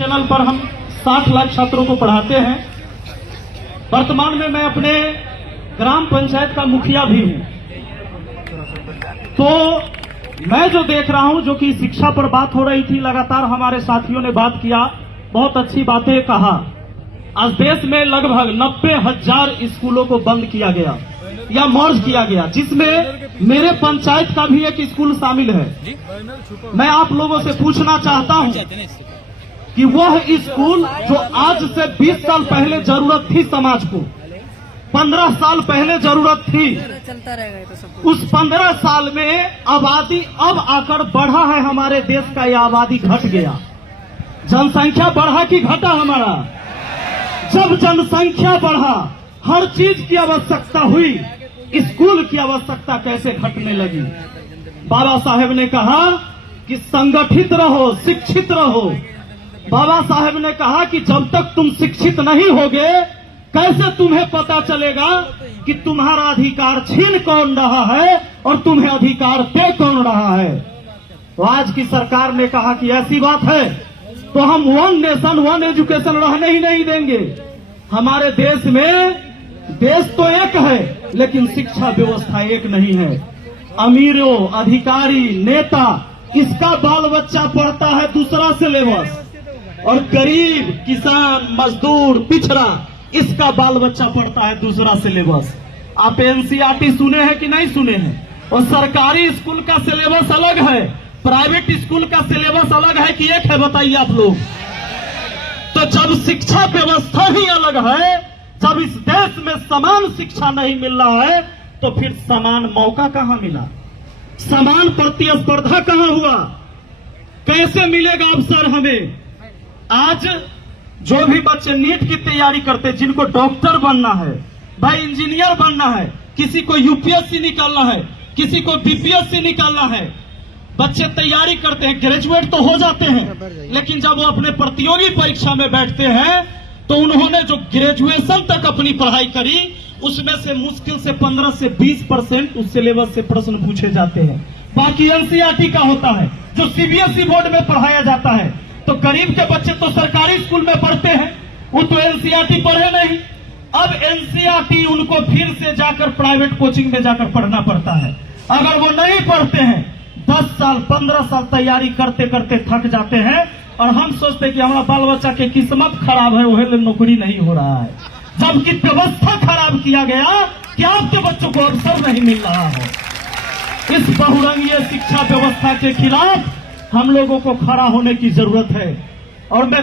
Channel पर हम 60 लाख छात्रों को पढ़ाते हैं। वर्तमान में मैं अपने ग्राम पंचायत का मुखिया भी हूं। तो मैं जो देख रहा हूं, जो कि शिक्षा पर बात हो रही थी, लगातार हमारे साथियों ने बात किया, बहुत अच्छी बातें कहा। आज देश में लगभग 90,000 स्कूलों को बंद किया गया या मर्ज किया गया, जिसमें मेरे पंचायत का भी एक स्कूल शामिल है। मैं आप लोगों से पूछना चाहता हूं कि वह स्कूल जो आज से 20 साल पहले जरूरत थी समाज को, 15 साल पहले जरूरत थी, उस 15 साल में आबादी अब आकर बढ़ा है हमारे देश का। यह आबादी घट गया। जनसंख्या बढ़ा कि घटा हमारा? जब जनसंख्या बढ़ा, हर चीज की आवश्यकता हुई, स्कूल की आवश्यकता कैसे घटने लगी? बाबा साहेब ने कहा कि संगठित रहो, शिक्षित रहो। बाबा साहेब ने कहा कि जब तक तुम शिक्षित नहीं होगे, कैसे तुम्हें पता चलेगा कि तुम्हारा अधिकार छीन कौन रहा है और तुम्हें अधिकार दे कौन रहा है? तो आज की सरकार ने कहा कि ऐसी बात है तो हम वन नेशन वन एजुकेशन रहने ही नहीं देंगे। हमारे देश में, देश तो एक है लेकिन शिक्षा व्यवस्था एक नहीं है। अमीरों, अधिकारी, नेता, इसका बाल बच्चा पढ़ता है दूसरा सिलेबस, और गरीब, किसान, मजदूर, पिछड़ा, इसका बाल बच्चा पढ़ता है दूसरा सिलेबस। आप एनसीईआरटी सुने हैं कि नहीं सुने हैं? और सरकारी स्कूल का सिलेबस अलग है, प्राइवेट स्कूल का सिलेबस अलग है कि एक है? बताइए आप लोग। तो जब शिक्षा व्यवस्था ही अलग है, जब इस देश में समान शिक्षा नहीं मिल रहा है, तो फिर समान मौका कहां मिला? समान प्रतिस्पर्धा कहां हुआ? कैसे मिलेगा अवसर हमें? आज जो भी बच्चे नीट की तैयारी करते, जिनको डॉक्टर बनना है, भाई इंजीनियर बनना है, किसी को यूपीएससी निकालना है, किसी को बीपीएससी निकालना है, बच्चे तैयारी करते हैं, ग्रेजुएट तो हो जाते हैं, लेकिन जब वो अपने प्रतियोगी परीक्षा में बैठते हैं तो उन्होंने जो ग्रेजुएशन तक अपनी पढ़ाई करी, उसमें से मुश्किल से 15 से 20% उस सिलेबस से प्रश्न पूछे जाते हैं। बाकी एनसीईआरटी का होता है, जो सीबीएसई बोर्ड में पढ़ाया जाता है। तो गरीब के बच्चे तो सरकारी स्कूल में पढ़ते हैं, वो तो एनसीईआरटी पढ़े नहीं। अब एनसीईआरटी उनको फिर से जाकर प्राइवेट कोचिंग में जाकर पढ़ना पड़ता है। अगर वो नहीं पढ़ते हैं, 10 साल 15 साल तैयारी करते करते थक जाते हैं, और हम सोचते हैं कि हमारा बाल बच्चा की किस्मत खराब है, वही नौकरी नहीं हो रहा है, जबकि व्यवस्था खराब किया गया कि आपके बच्चों को अवसर नहीं मिल रहा है। इस बहुरंगीय शिक्षा व्यवस्था के खिलाफ हम लोगों को खड़ा होने की जरूरत है। और मैं